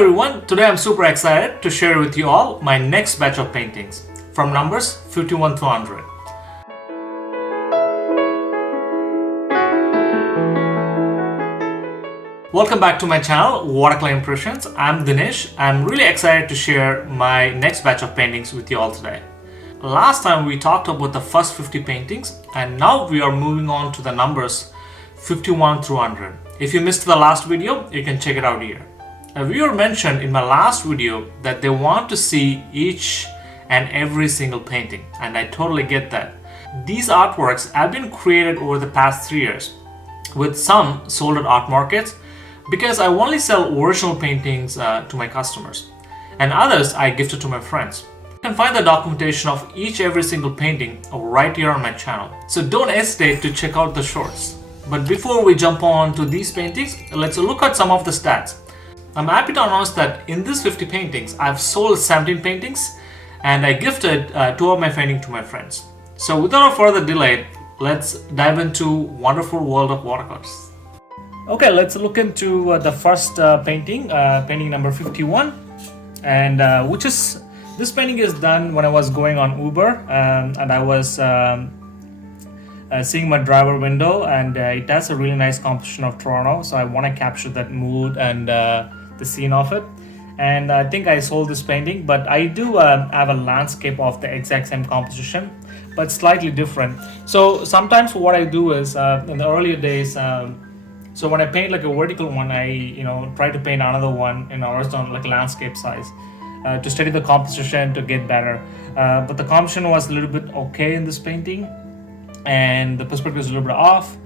everyone, today I'm super excited to share with you all my next batch of paintings from numbers 51 to 100. Welcome back to my channel, Watercolor Impressions. I'm Dinesh. I'm really excited to share my next batch of paintings with you all today. Last time we talked about the first 50 paintings, and now we are moving on to the numbers 51 through 100. If you missed the last video, you can check it out here. A viewer mentioned in my last video that they want to see each and every single painting, and I totally get that. These artworks have been created over the past 3 years, with some sold at art markets because I only sell original paintings to my customers, and others I gifted to my friends. You can find the documentation of every single painting right here on my channel, so don't hesitate to check out the shorts. But before we jump on to these paintings, let's look at some of the stats. I'm happy to announce that in these 50 paintings, I've sold 17 paintings and I gifted 2 of my paintings to my friends. So without further delay, let's dive into wonderful world of watercolors. Okay, let's look into the first painting, painting number 51, and this painting is done when I was going on Uber and I was seeing my driver window, and it has a really nice composition of Toronto, so I want to capture that mood and the scene of it. And I think I sold this painting, but I do have a landscape of the exact same composition, but slightly different. So sometimes what I do is in the earlier days, so when I paint like a vertical one, I try to paint another one in horizontal, like landscape size, to study the composition to get better. But the composition was a little bit okay in this painting, and the perspective is a little bit off.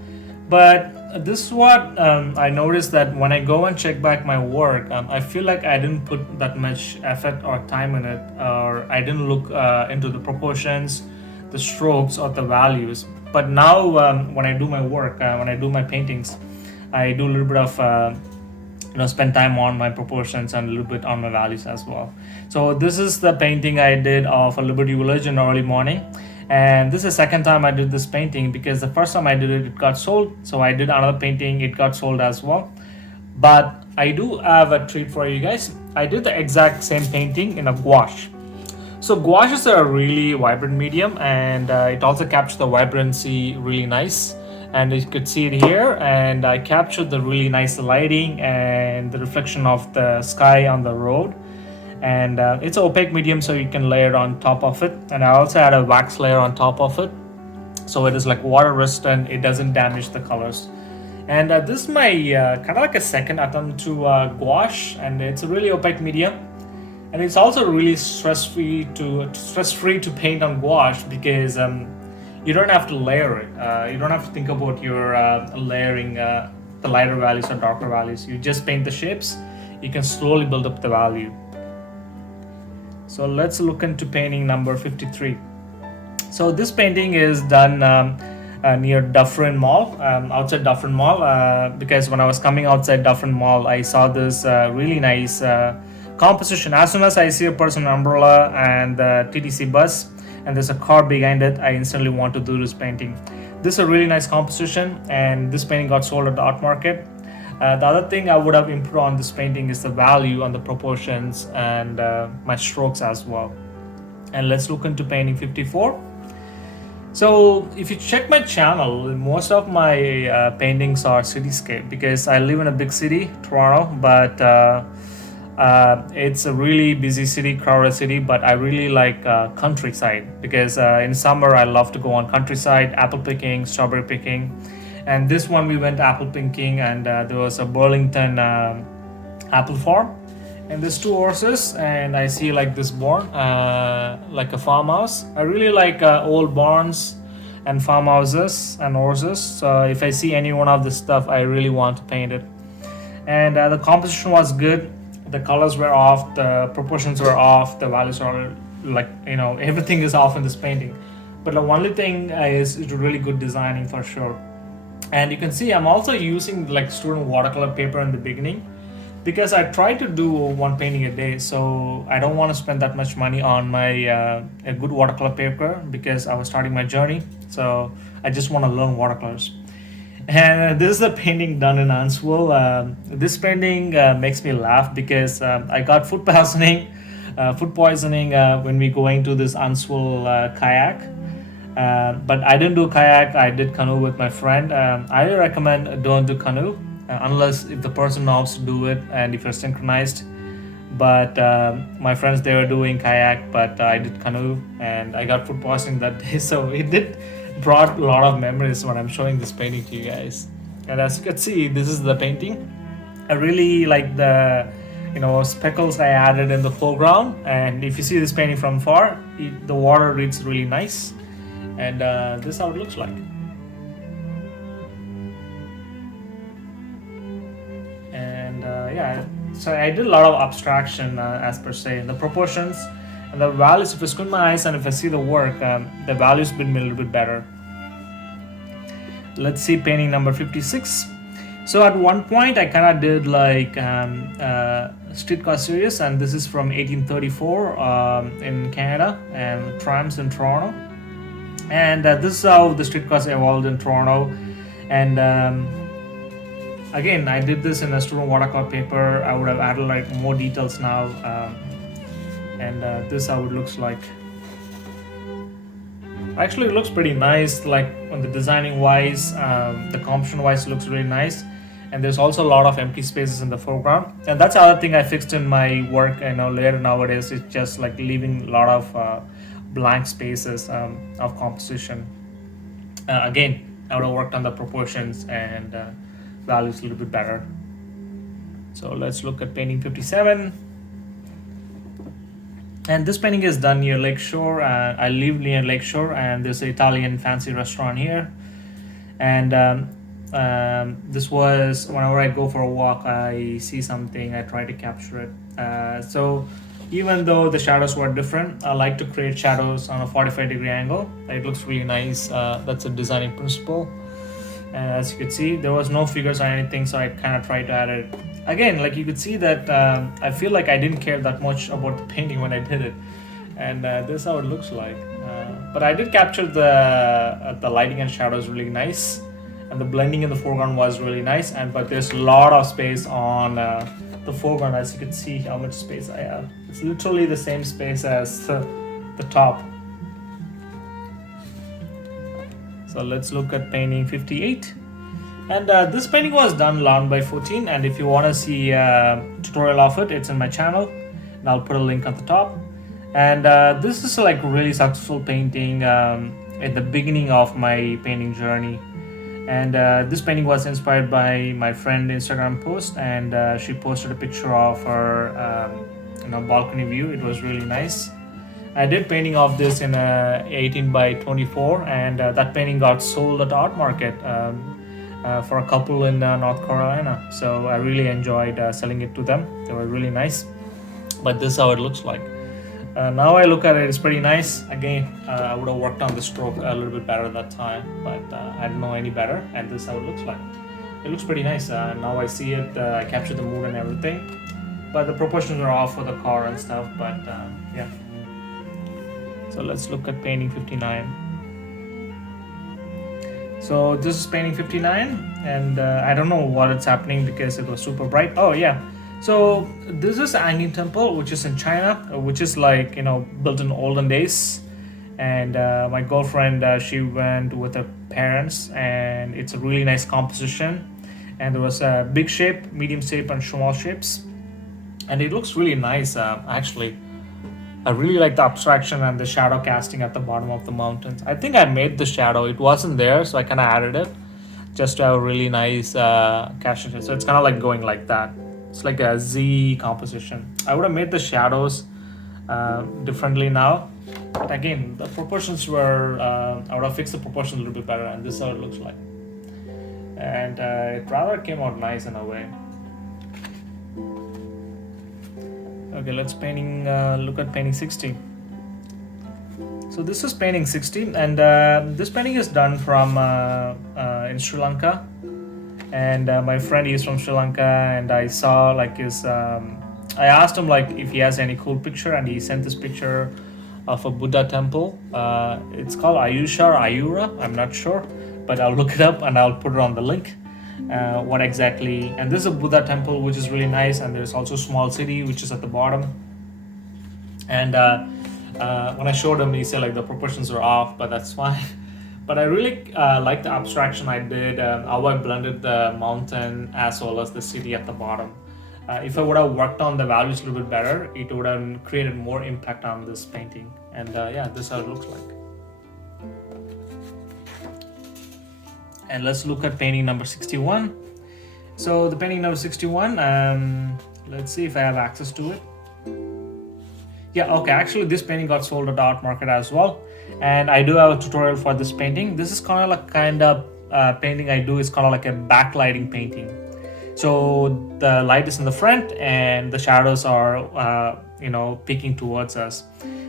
But this is what I noticed, that when I go and check back my work, I feel like I didn't put that much effort or time in it, or I didn't look into the proportions, the strokes, or the values. But now when I do my work, when I do my paintings, I do a little bit of spend time on my proportions and a little bit on my values as well. So this is the painting I did of a Liberty Village in early morning. And this is the second time I did this painting, because the first time I did it, it got sold. So I did another painting, it got sold as well. But I do have a treat for you guys. I did the exact same painting in a gouache. So gouache is a really vibrant medium, and it also captures the vibrancy really nice. And you could see it here, and I captured the really nice lighting and the reflection of the sky on the road. And it's an opaque medium, so you can layer it on top of it. And I also had a wax layer on top of it, so it is like water resistant, it doesn't damage the colors. And this is my kind of like a second attempt to gouache, and it's a really opaque medium, and it's also really stress-free to paint on gouache, because you don't have to layer it. You don't have to think about your layering the lighter values or darker values. You just paint the shapes. You can slowly build up the value. So let's look into painting number 53. So this painting is done near Dufferin Mall, outside Dufferin Mall, because when I was coming outside Dufferin Mall, I saw this really nice composition. As soon as I see a person umbrella and the TTC bus, and there's a car behind it, I instantly want to do this painting. This is a really nice composition, and this painting got sold at the art market. The other thing I would have improved on this painting is the value on the proportions and my strokes as well. And let's look into painting 54. So if you check my channel, most of my paintings are cityscape, because I live in a big city, Toronto, but it's a really busy city, crowded city, but I really like countryside, because in summer I love to go on countryside, apple picking, strawberry picking. And this one we went apple picking, and there was a Burlington apple farm, and there's 2 horses, and I see like this barn, like a farmhouse. I really like old barns and farmhouses and horses, so if I see any one of this stuff, I really want to paint it. And the composition was good, the colors were off, the proportions were off, the values are like, everything is off in this painting. But the only thing is it's really good designing for sure. And you can see I'm also using like student watercolor paper in the beginning, because I try to do one painting a day, so I don't want to spend that much money on my a good watercolor paper, because I was starting my journey, so I just want to learn watercolors. And this is a painting done in Answell. This painting makes me laugh because I got food poisoning when we going to this Answell kayak. But I didn't do kayak. I did canoe with my friend. I recommend don't do canoe unless if the person knows to do it and if you're synchronized. But my friends they were doing kayak, but I did canoe and I got food poisoning that day. So it did brought a lot of memories when I'm showing this painting to you guys. And as you can see, this is the painting. I really like the speckles I added in the foreground. And if you see this painting from far, the water reads really nice. And this is how it looks like. And yeah, so I did a lot of abstraction as per se, and the proportions and the values. If I squint my eyes and if I see the work, the values been a little bit better. Let's see painting number 56. So at one point I kind of did like streetcar series, and this is from 1834 in Canada and Triumphs in Toronto. And this is how the streetcars evolved in Toronto. And again, I did this in a student watercolor paper. I would have added like more details now. And this is how it looks like. Actually, it looks pretty nice. Like on the designing wise, the composition wise, looks really nice. And there's also a lot of empty spaces in the foreground. And that's the other thing I fixed in my work. Later nowadays, it's just like leaving a lot of blank spaces of composition. Again, I would have worked on the proportions and values a little bit better. So let's look at painting 57. And this painting is done near Lakeshore. I live near Lakeshore, and there's an Italian fancy restaurant here. And this was whenever I go for a walk, I see something, I try to capture it. So even though the shadows were different, I like to create shadows on a 45-degree angle. It looks really nice. That's a designing principle. And as you could see, there was no figures or anything, so I kind of tried to add it. Again, like you could see that I feel like I didn't care that much about the painting when I did it. And this is how it looks like. But I did capture the lighting and shadows really nice. And the blending in the foreground was really nice. But there's a lot of space on the foreground. As you can see how much space I have. It's literally the same space as the top. So let's look at painting 58. And this painting was done 11x14, and if you want to see a tutorial of it, it's in my channel, and I'll put a link at the top. And this is like a really successful painting at the beginning of my painting journey. And this painting was inspired by my friend Instagram post, and she posted a picture of her balcony view. It was really nice. I did painting of this in a 18x24, and that painting got sold at art market for a couple in North Carolina. So I really enjoyed selling it to them. They were really nice. But this is how it looks like. Now I look at it, it's pretty nice. Again, I would have worked on the stroke a little bit better that time, but I didn't know any better, and this is how it looks like. It looks pretty nice. Now I see it, I capture the mood and everything, but the proportions are off for the car and stuff, but yeah. So let's look at painting 59. So this is painting 59, and I don't know what it's happening because it was super bright. Oh yeah. So this is Angin Temple, which is in China, which is like, built in olden days. And my girlfriend, she went with her parents, and it's a really nice composition. And there was a big shape, medium shape, and small shapes. And it looks really nice, actually. I really like the abstraction and the shadow casting at the bottom of the mountains. I think I made the shadow. It wasn't there, so I kind of added it just to have a really nice casting. So it's kind of like going like that. It's like a Z composition. I would have made the shadows differently now. But again, the proportions were, I would have fixed the proportions a little bit better, and this is how it looks like. And it rather came out nice in a way. Okay, let's look at painting 60. So this is painting 60, and this painting is done from in Sri Lanka. And my friend is from Sri Lanka, and I saw like his. I asked him like if he has any cool picture, and he sent this picture of a Buddha temple. It's called Ayusha or Ayura, I'm not sure, but I'll look it up and I'll put it on the link. What exactly, and this is a Buddha temple, which is really nice, and there's also small city, which is at the bottom. And when I showed him, he said like the proportions are off, but that's fine. But I really like the abstraction I did, how I blended the mountain as well as the city at the bottom. If I would have worked on the values a little bit better, it would have created more impact on this painting. And yeah, this is how it looks like. And let's look at painting number 61. So the painting number 61, let's see if I have access to it. Yeah, okay, actually this painting got sold at the art market as well. And I do have a tutorial for this painting. This is kind of painting I do is kind of like a backlighting painting. So the light is in the front and the shadows are, peeking towards us.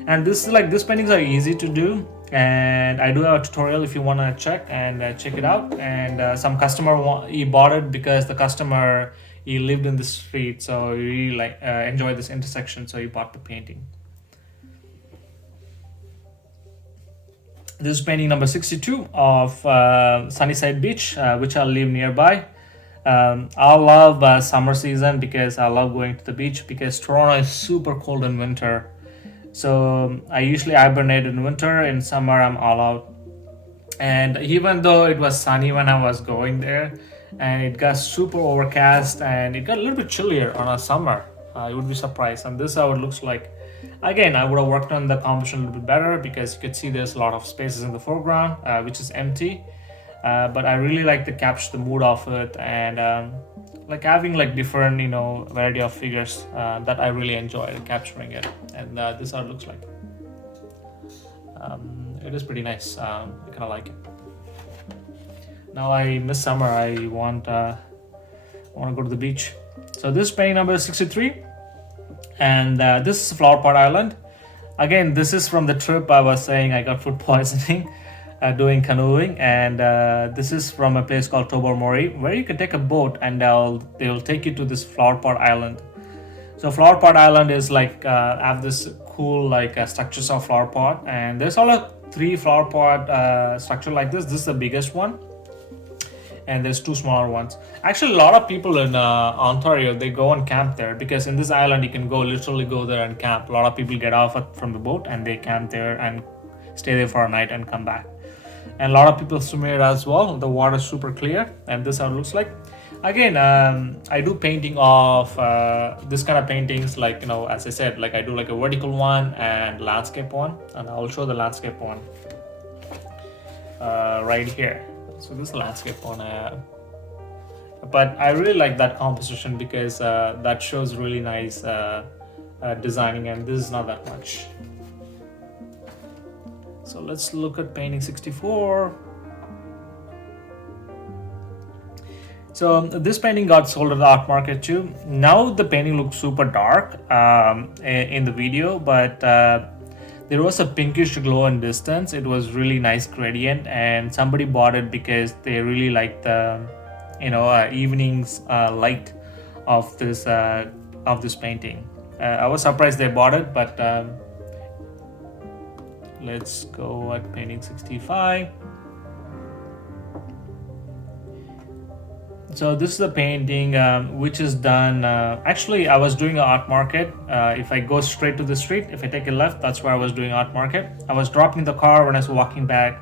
And this paintings are easy to do. And I do have a tutorial if you want to check it out. And some customer he bought it because the customer, he lived in the street, so he really enjoyed this intersection, so he bought the painting. This is painting number 62 of Sunnyside Beach, which I live nearby. I love summer season because I love going to the beach, because Toronto is super cold in winter. So I usually hibernate in winter. In summer, I'm all out. And even though it was sunny when I was going there, and it got super overcast, and it got a little bit chillier on a summer, you would be surprised. And this is how it looks like. Again, I would have worked on the composition a little bit better, because you could see there's a lot of spaces in the foreground, which is empty. But I really like to capture the mood of it, and like having like different variety of figures that I really enjoy capturing it. And this is how it looks like. It is pretty nice. I kind of like it. Now I miss summer. I want to go to the beach. So this is painting number 63, and this is Flower Pot Island. Again, this is from the trip I was saying I got food poisoning doing canoeing, and this is from a place called Tobermory, where you can take a boat and they'll take you to this Flower Pot Island. So Flower Pot Island is like have this cool structures of flower pot, and there's all 3 flower pot structure like this. This is the biggest one, and there's 2 smaller ones. Actually, a lot of people in Ontario, they go and camp there, because in this island you can literally go there and camp. A lot of people get off from the boat and they camp there and stay there for a night and come back. And a lot of people swim here as well. The water is super clear, and this is how it looks like. Again, I do painting of this kind of paintings, as I said, I do like a vertical one and landscape one, and I'll show the landscape one right here. So this is the landscape one, but I really like that composition, because that shows really nice designing, and this is not that much. So let's look at painting 64. So this painting got sold at the art market too. Now the painting looks super dark in the video, but there was a pinkish glow in distance. It was really nice gradient, and somebody bought it because they really liked the evening's light of this painting. I was surprised they bought it, but let's go at painting 65. So this is the painting which is done. Actually, I was doing an art market. If I go straight to the street, if I take a left, that's where I was doing art market. I was dropping the car when I was walking back,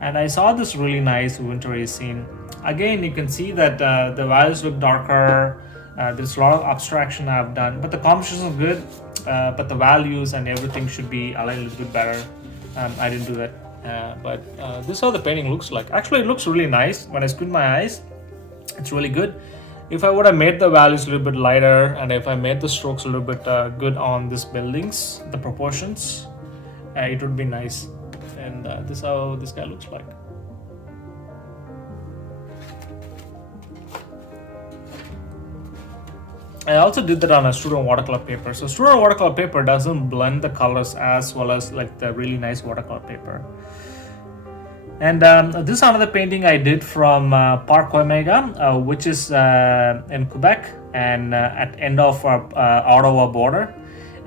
and I saw this really nice wintry scene. Again, you can see that the values look darker. There's a lot of abstraction I've done, but the composition is good. But the values and everything should be aligned a little bit better. I didn't do that. But this is how the painting looks like. Actually, it looks really nice. When I squint my eyes, it's really good. If I would have made the values a little bit lighter, and if I made the strokes a little bit good on these buildings, the proportions, it would be nice. And this is how this guy looks like. I also did that on a student watercolor paper. So student watercolor paper doesn't blend the colors as well as the really nice watercolor paper. And this is another painting I did from Park Omega, which is in Quebec, and at end of our Ottawa border.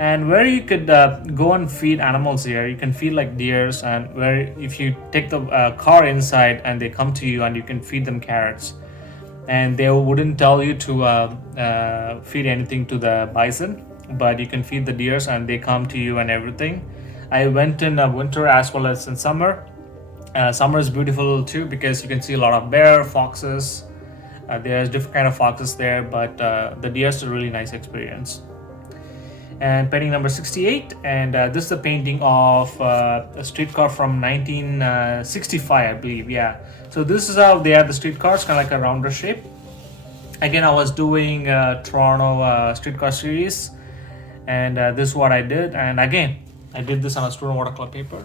and where you could go and feed animals here. You can feed like deers, and where if you take the car inside and they come to you and you can feed them carrots, and they wouldn't tell you to feed anything to the bison, but you can feed the deers and they come to you and everything. I went in winter as well as in summer. Summer is beautiful too because you can see a lot of bear, foxes. There's different kind of foxes there, but the deer is a really nice experience. And painting number 68, and this is a painting of a streetcar from 1965, I believe. Yeah, so this is how they have the streetcars, kind of like a rounder shape. Again, I was doing Toronto streetcar series, and this is what I did. And again, I did this on a student watercolor paper.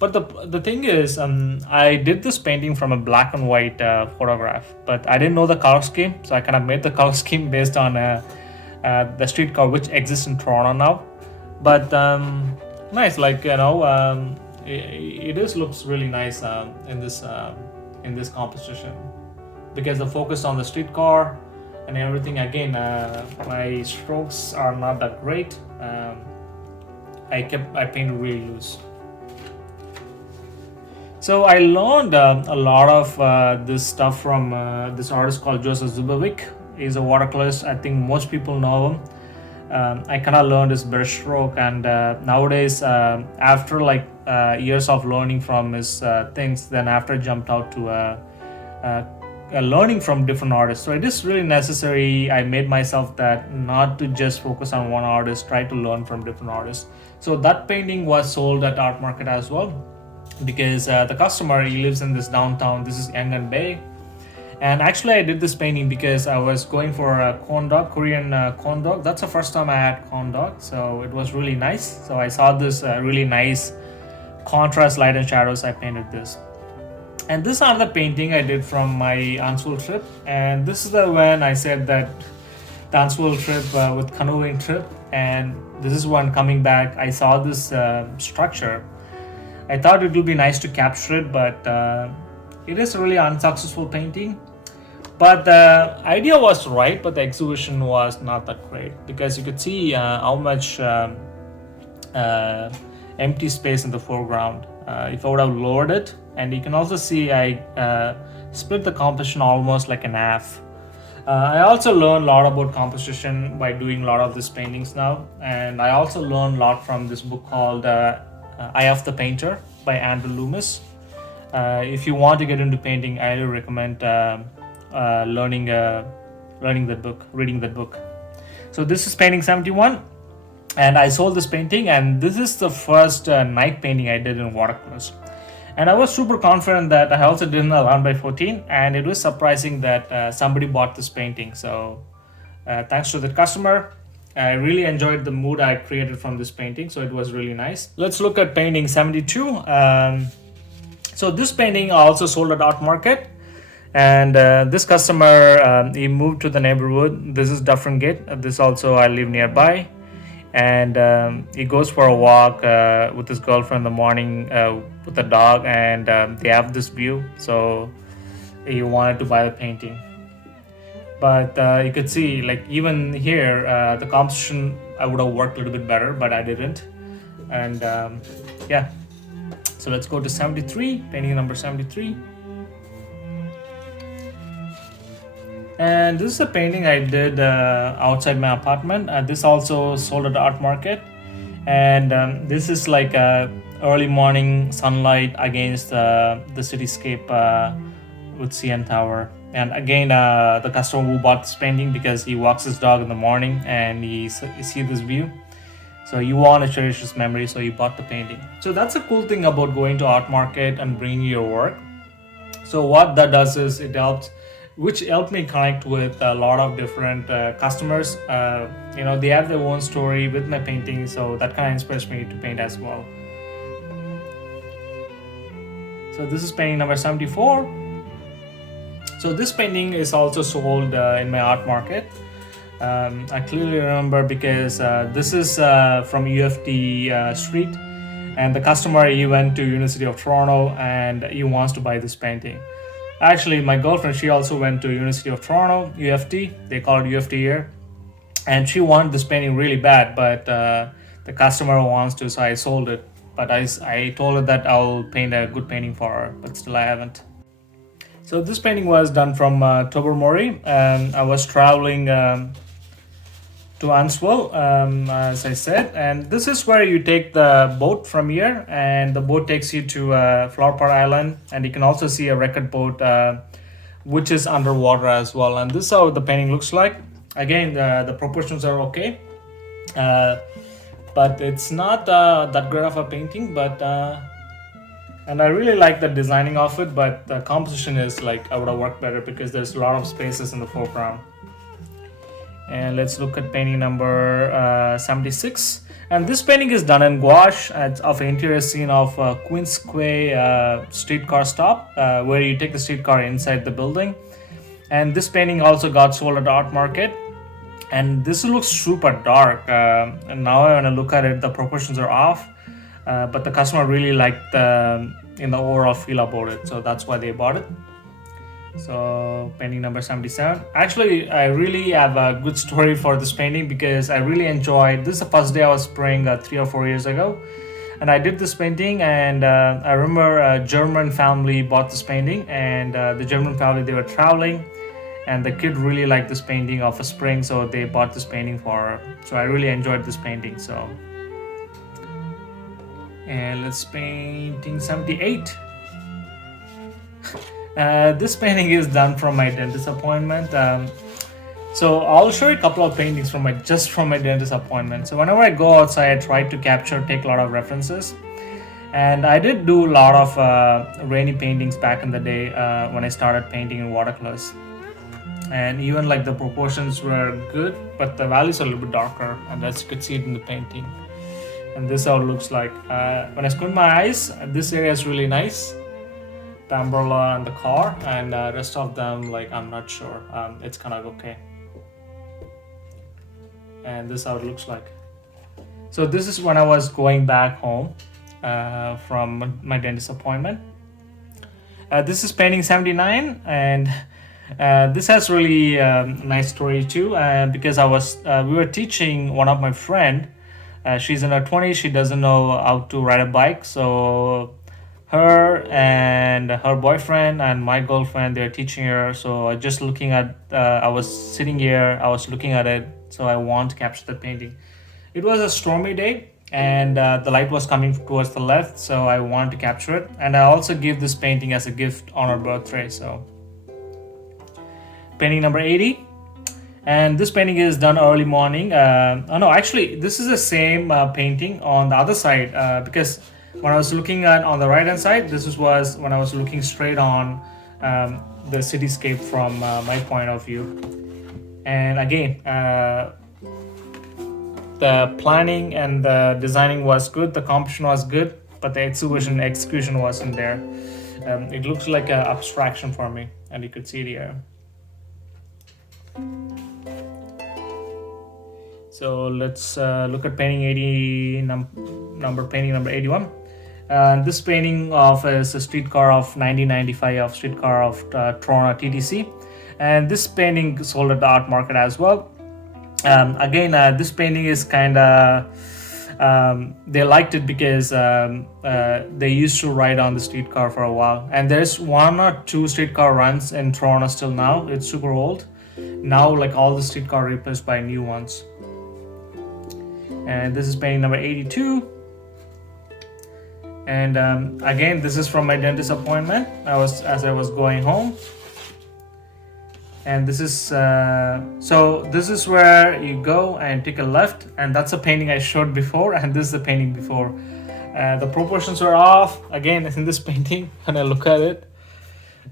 But the thing is, I did this painting from a black and white photograph, but I didn't know the color scheme, so I kind of made the color scheme based on the streetcar which exists in Toronto now. But nice, like it just looks really nice in this composition because the focus on the streetcar and everything. Again, my strokes are not that great. I painted really loose. So I learned a lot of this stuff from this artist called Joseph Zubovic. He's a watercolorist. I think most people know him. I kind of learned his brushstroke, and nowadays, after like years of learning from his things, then after I jumped out to learning from different artists. So it is really necessary. I made myself that not to just focus on one artist, try to learn from different artists. So that painting was sold at art market as well, because the customer, he lives in this downtown. This is Yangon Bay, and actually I did this painting because I was going for a corn dog, Korean corn dog. That's the first time I had corn dog, so it was really nice. So I saw this really nice contrast light and shadows. I painted this, and this is another painting I did from my Answell trip. And this is the when I said that the Answell trip with canoeing trip, and this is when coming back I saw this structure. I thought it would be nice to capture it, but it is a really unsuccessful painting. But the idea was right, but the execution was not that great, because you could see how much empty space in the foreground. If I would have lowered it, and you can also see I split the composition almost like an half. I also learned a lot about composition by doing a lot of these paintings now, and I also learned a lot from this book called Eye of the Painter by Andrew Loomis. If you want to get into painting, I highly recommend learning that book, reading that book. So this is painting 71, and I sold this painting, and this is the first night painting I did in watercolors. And I was super confident that I also did an 11x14, and it was surprising that somebody bought this painting. So thanks to the customer. I really enjoyed the mood I created from this painting, so it was really nice. Let's look at painting 72. So this painting I also sold at art market, and this customer, he moved to the neighborhood. This is Dufferin Gate. This also I live nearby, and he goes for a walk with his girlfriend in the morning with the dog, and they have this view, so he wanted to buy the painting. But you could see, like, even here, the composition, I would have worked a little bit better, but I didn't. And yeah, so let's go to 73, painting number 73. And this is a painting I did outside my apartment. This also sold at the art market. And this is like a early morning sunlight against the cityscape with CN Tower. And again, the customer who bought this painting, because he walks his dog in the morning and he see this view. So you want to cherish this memory, so you bought the painting. So that's a cool thing about going to art market and bringing your work. So what that does is it helped me connect with a lot of different customers. They have their own story with my painting, so that kind of inspires me to paint as well. So this is painting number 74. So this painting is also sold in my art market. I clearly remember because this is from UFT Street, and the customer, he went to University of Toronto and he wants to buy this painting. Actually, my girlfriend, she also went to University of Toronto, UFT. They call it UFT here. and she wanted this painting really bad, but the customer wants to, so I sold it. But I told her that I'll paint a good painting for her, but still I haven't. So this painting was done from Tobermory, and I was traveling to Answell, as I said, and this is where you take the boat from here, and the boat takes you to Flower Pot Island, and you can also see a record boat which is underwater as well. And this is how the painting looks like. Again, the proportions are okay, but it's not that great of a painting, but and I really like the designing of it, but the composition is like I would have worked better because there's a lot of spaces in the foreground. And let's look at painting number 76. And this painting is done in gouache of an interior scene of Queen's Quay streetcar stop, where you take the streetcar inside the building. And this painting also got sold at the art market. And this looks super dark. And now when I look at it, the proportions are off. But the customer really liked the overall feel about it. So that's why they bought it. So painting number 77. Actually, I really have a good story for this painting because I really enjoyed this. Is the first day I was spraying 3 or 4 years ago, and I did this painting, and I remember a German family bought this painting, and the German family, they were traveling, and the kid really liked this painting of a spring, so they bought this painting for her. So I really enjoyed this painting. So, and let's painting 78. This painting is done from my dentist appointment. So I'll show you a couple of paintings from my dentist appointment. So whenever I go outside, I try to take a lot of references. And I did do a lot of rainy paintings back in the day when I started painting in watercolors. And even like the proportions were good, but the values are a little bit darker, and as you could see it in the painting. And this is how it looks like. When I squint my eyes, this area is really nice. The umbrella and the car, and rest of them, like, I'm not sure. It's kind of okay. And this is how it looks like. So this is when I was going back home from my dentist appointment. This is painting 79, and this has really nice story too, because we were teaching one of my friend. She's in her 20s. She doesn't know how to ride a bike, so her and her boyfriend and my girlfriend, they're teaching her. So I just looking at I was sitting here, I was looking at it, so I want to capture the painting. It was a stormy day, and the light was coming towards the left, so I want to capture it. And I also give this painting as a gift on her birthday. So painting number 80, and this painting is done early morning. No, actually this is the same painting on the other side, because when I was looking at on the right hand side, was when I was looking straight on the cityscape from my point of view. And again, the planning and the designing was good, the composition was good, but the execution wasn't there. It looks like an abstraction for me, and you could see it here. So let's look at painting 80 painting number 81. This painting of is a streetcar of 1995 of streetcar of Toronto TTC, and this painting sold at the art market as well. Again, this painting is kind of they liked it because they used to ride on the streetcar for a while, and there's 1 or 2 streetcar runs in Toronto still now. It's super old now, like all the streetcar replaced by new ones. And this is painting number 82. And again, this is from my dentist appointment. As I was going home, and this is so this is where you go and take a left, and that's a painting I showed before, and this is the painting before. The proportions were off again in this painting. When I look at it,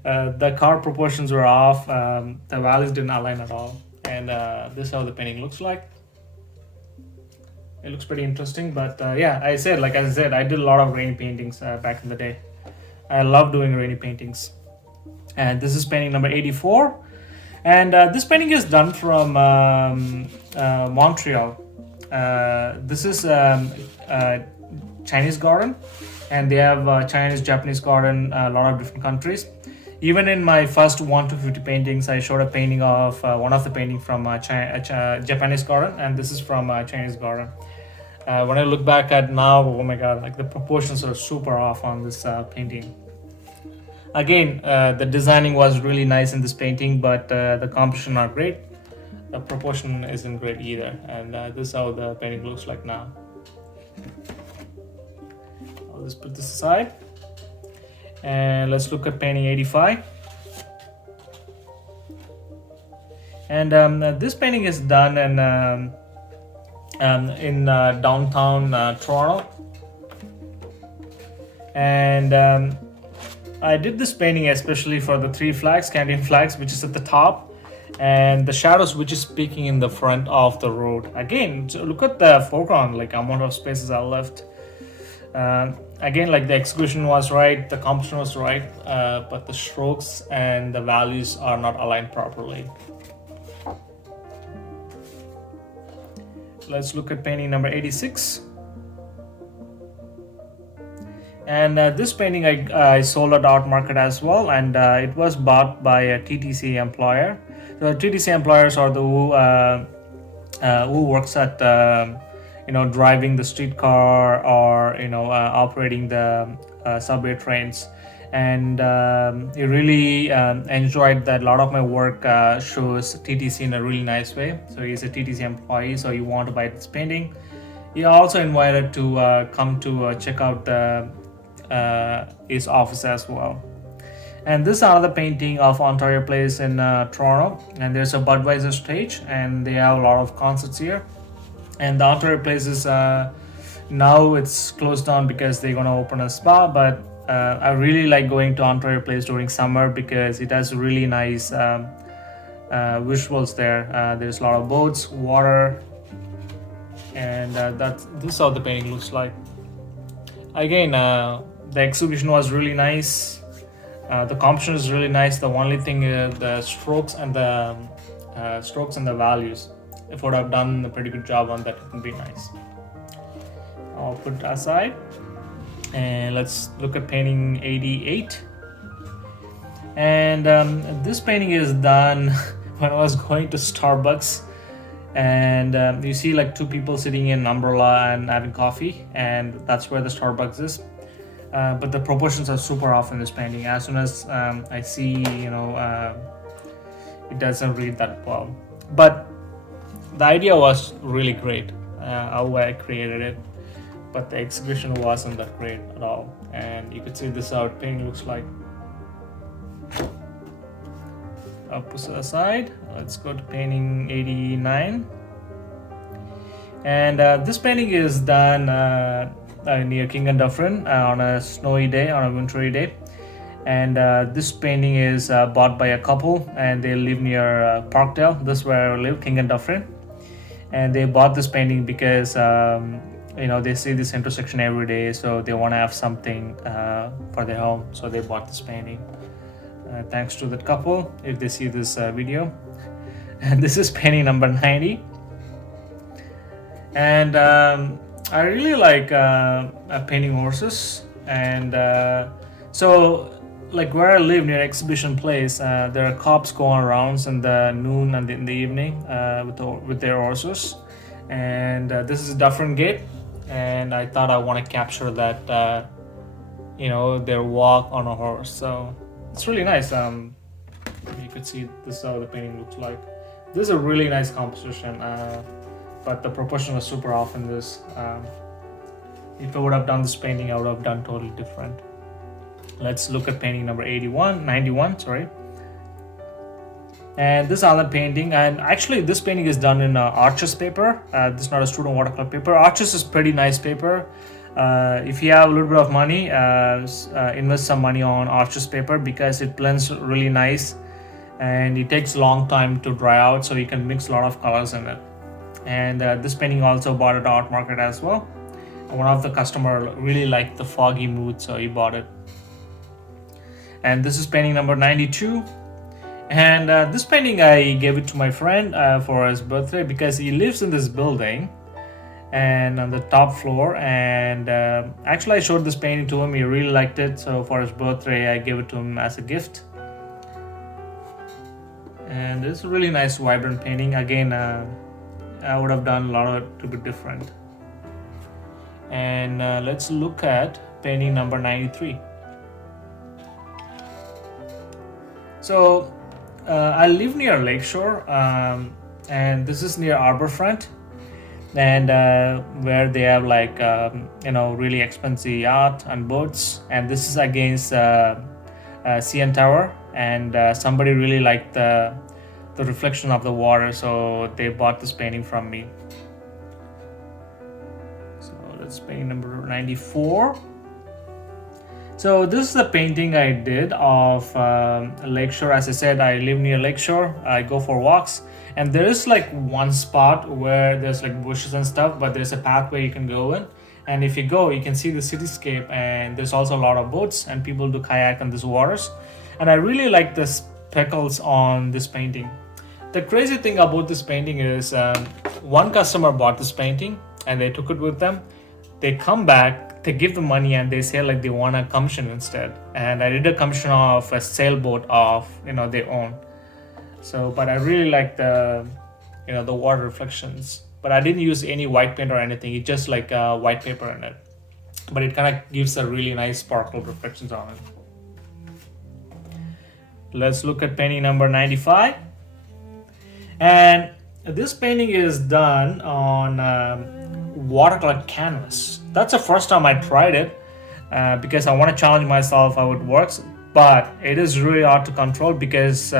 the car proportions were off. The values didn't align at all, and this is how the painting looks like. It looks pretty interesting, but yeah, as I said, I did a lot of rainy paintings back in the day. I love doing rainy paintings. And this is painting number 84. And this painting is done from Montreal. This is Chinese garden, and they have Chinese, Japanese garden, a lot of different countries. Even in my first 1 to 50 paintings, I showed a painting of one of the painting from Japanese garden, and this is from Chinese garden. When I look back at now, oh my god, like the proportions are super off on this painting. Again, the designing was really nice in this painting, but the composition not great. The proportion isn't great either, and this is how the painting looks like now. I'll just put this aside, and let's look at painting 85. And this painting is done in downtown Toronto, and I did this painting especially for the 3 flags, Canadian flags, which is at the top, and the shadows which is peeking in the front of the road. Again, look at the foreground, like amount of spaces I left. Again, like the execution was right, the composition was right, but the strokes and the values are not aligned properly. Let's look at painting number 86. And this painting I sold at art market as well, and it was bought by a TTC employer. So TTC employers are the who works at driving the streetcar or operating the subway trains, and he really enjoyed that a lot of my work shows TTC in a really nice way. So he's a TTC employee, so you want to buy this painting. He also invited to come to check out his office as well. And this is another painting of Ontario Place in Toronto, and there's a Budweiser stage, and they have a lot of concerts here. And the Ontario Place is now it's closed down because they're gonna open a spa, but I really like going to Ontario Place during summer because it has really nice visuals there. There's a lot of boats, water, and this is how the painting looks like. Again, the execution was really nice. The composition is really nice. The only thing is the strokes and the values. If I would have done a pretty good job on that, it would be nice. I'll put it aside, and let's look at painting 88. And this painting is done when I was going to Starbucks, and you see like 2 people sitting in an umbrella and having coffee, and that's where the Starbucks is. But the proportions are super off in this painting. As soon as I see, it doesn't read that well. But the idea was really great, how I created it. But the execution wasn't that great at all. And you could see this how painting looks like. I'll put it aside. Let's go to painting 89. And this painting is done near King and Dufferin on a snowy day, on a wintry day. And this painting is bought by a couple, and they live near Parkdale. This is where I live, King and Dufferin. And they bought this painting because they see this intersection every day, so they want to have something for their home. So they bought this painting. Thanks to that couple, if they see this video. And this is painting number 90. And I really like painting horses, and so like where I live near Exhibition Place, there are cops going around in the noon and in the evening with their horses, and this is a Dufferin Gate, and I thought I want to capture that their walk on a horse. So it's really nice. You could see this is how the painting looks like. This is a really nice composition. But the proportion was super off in this. If I would have done this painting, I would have done totally different. Let's look at painting number 91, sorry. And this other painting, and actually this painting is done in Arches paper. This is not a student watercolor paper. Arches is pretty nice paper. If you have a little bit of money, invest some money on Arches paper because it blends really nice, and it takes a long time to dry out, so you can mix a lot of colors in it. And this painting also bought at art market as well. One of the customer really liked the foggy mood, so he bought it. And this is painting number 92. And this painting I gave it to my friend for his birthday because he lives in this building and on the top floor. And actually I showed this painting to him. He really liked it. So for his birthday, I gave it to him as a gift. And it's a really nice vibrant painting. Again, I would have done a lot to be different. And let's look at painting number 93. So I live near Lakeshore, and this is near Arborfront, and where they have like really expensive yacht and boats, and this is against CN Tower, and somebody really liked the reflection of the water, so they bought this painting from me. So that's painting number 94. So this is the painting I did of Lakeshore. As I said, I live near Lakeshore. I go for walks, and there is like one spot where there's like bushes and stuff, but there's a pathway you can go in. And if you go, you can see the cityscape, and there's also a lot of boats and people do kayak on these waters. And I really like the speckles on this painting. The crazy thing about this painting is one customer bought this painting and they took it with them. They come back, they give the money, and they say like they want a commission instead. And I did a commission of a sailboat of their own. So, but I really like the the water reflections. But I didn't use any white paint or anything. It's just like white paper in it. But it kind of gives a really nice sparkle reflections on it. Let's look at painting number 95. And this painting is done on watercolor canvas. That's the first time I tried it because I want to challenge myself how it works. But it is really hard to control because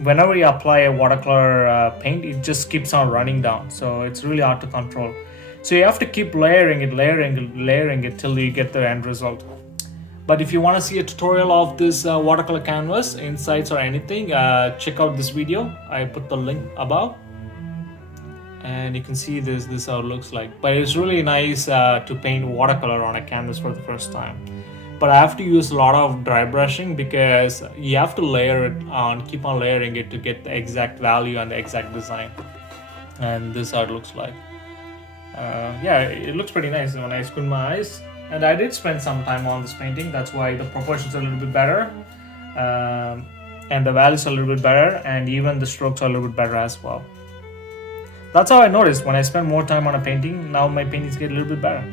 whenever you apply a watercolor paint, it just keeps on running down. So it's really hard to control. So you have to keep layering it till you get the end result. But if you want to see a tutorial of this watercolor canvas, insights or anything, check out this video. I put the link above. And you can see this how it looks like. But it's really nice to paint watercolor on a canvas for the first time. But I have to use a lot of dry brushing because you have to layer it on, keep on layering it to get the exact value and the exact design. And this is how it looks like. Yeah, it looks pretty nice when I squint my eyes. And I did spend some time on this painting. That's why the proportions are a little bit better. And the values are a little bit better. And even the strokes are a little bit better as well. That's how I noticed when I spend more time on a painting, now my paintings get a little bit better.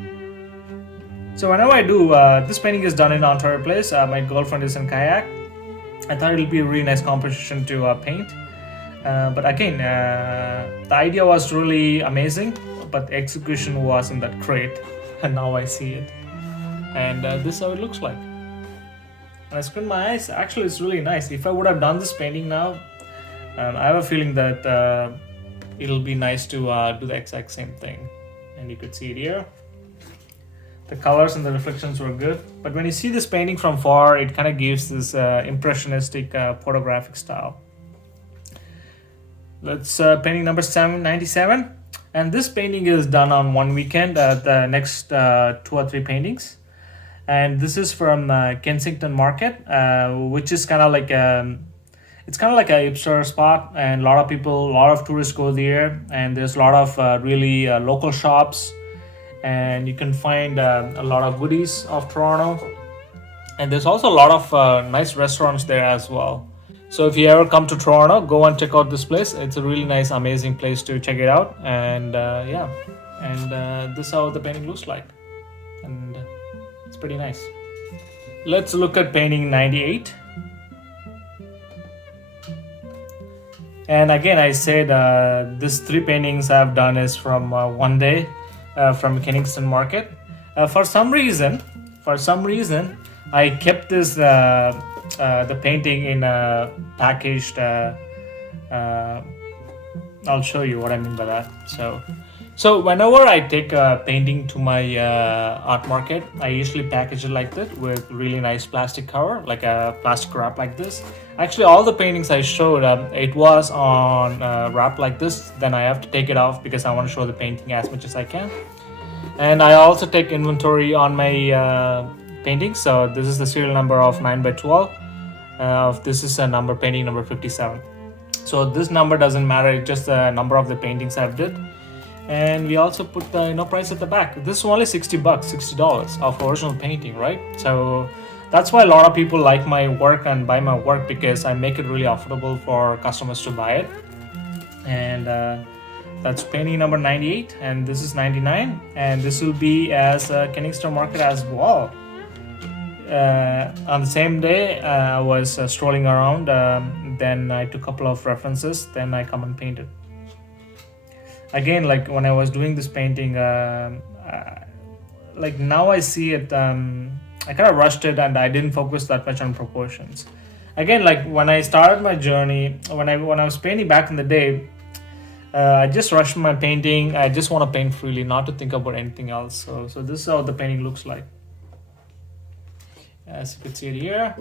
So whenever I do, this painting is done in Ontario Place. My girlfriend is in kayak. I thought it would be a really nice composition to paint. But again, the idea was really amazing, but the execution wasn't that great. And now I see it. And this is how it looks like. When I squint my eyes, actually it's really nice. If I would have done this painting now, I have a feeling that it'll be nice to do the exact same thing. And you could see it here. The colors and the reflections were good, but when you see this painting from far, it kind of gives this impressionistic photographic style. Let's painting number 97, and this painting is done on one weekend. The next 2 or 3 paintings, and this is from Kensington Market, which is kind of like it's kind of like a hipster spot, and a lot of tourists go there, and there's a lot of really local shops. And you can find a lot of goodies of Toronto, and there's also a lot of nice restaurants there as well. So if you ever come to Toronto, go and check out this place. It's a really nice, amazing place to check it out. And yeah, and this is how the painting looks like, and it's pretty nice. Let's look at painting 98. And again, I said these 3 paintings I've done is from one day. From Kensington Market. For some reason, I kept this the painting in a packaged. I'll show you what I mean by that. So whenever I take a painting to my art market, I usually package it like that with really nice plastic cover, like a plastic wrap like this. Actually, all the paintings I showed, it was on wrap like this. Then I have to take it off because I want to show the painting as much as I can. And I also take inventory on my paintings. So this is the serial number of 9x12. This is a number painting number 57. So this number doesn't matter. It's just the number of the paintings I've did. And we also put the price at the back. This is only $60 of original painting, right? So That's why a lot of people like my work and buy my work, because I make it really affordable for customers to buy it. And that's painting number 98, and this is 99, and this will be as Kennington Market as well. On the same day, I was strolling around, then I took a couple of references, then I come and painted. Again, like when I was doing this painting, like now I see it, I kind of rushed it and I didn't focus that much on proportions. Again, like when I started my journey, when I was painting back in the day, I just rushed my painting. I just want to paint freely, not to think about anything else. So this is how the painting looks like. As you can see it here,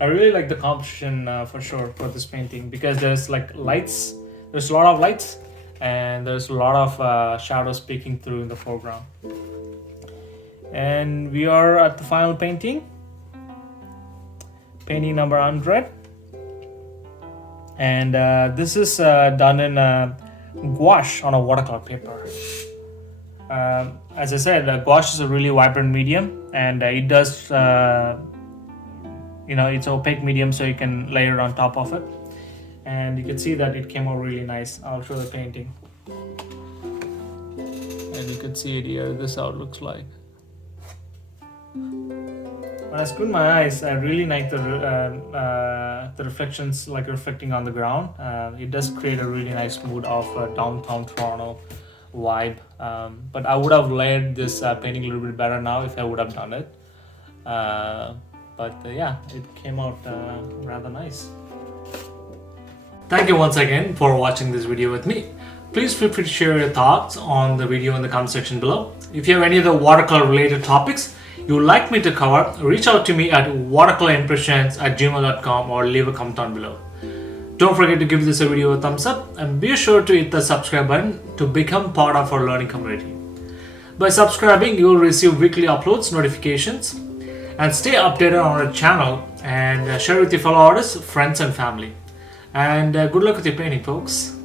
I really like the composition for sure for this painting, because there's like lights, there's a lot of lights, and there's a lot of shadows peeking through in the foreground. And we are at the final painting, painting number 100, and this is done in gouache on a watercolor paper. As I said, gouache is a really vibrant medium, and it does, it's opaque medium, so you can layer it on top of it. And you can see that it came out really nice. I'll show the painting. And you can see it here, this is how it looks like. When I squint my eyes, I really like the reflections, like reflecting on the ground. It does create a really nice mood of downtown Toronto vibe. But I would have layered this painting a little bit better now if I would have done it. But yeah, it came out rather nice. Thank you once again for watching this video with me. Please feel free to share your thoughts on the video in the comment section below. If you have any other watercolor related topics you would like me to cover, reach out to me at watercolorimpressions@gmail.com or leave a comment down below. Don't forget to give this video a thumbs up, and be sure to hit the subscribe button to become part of our learning community. By subscribing, you will receive weekly uploads, notifications, and stay updated on our channel, and share with your fellow artists, friends and family. And good luck with your painting, folks.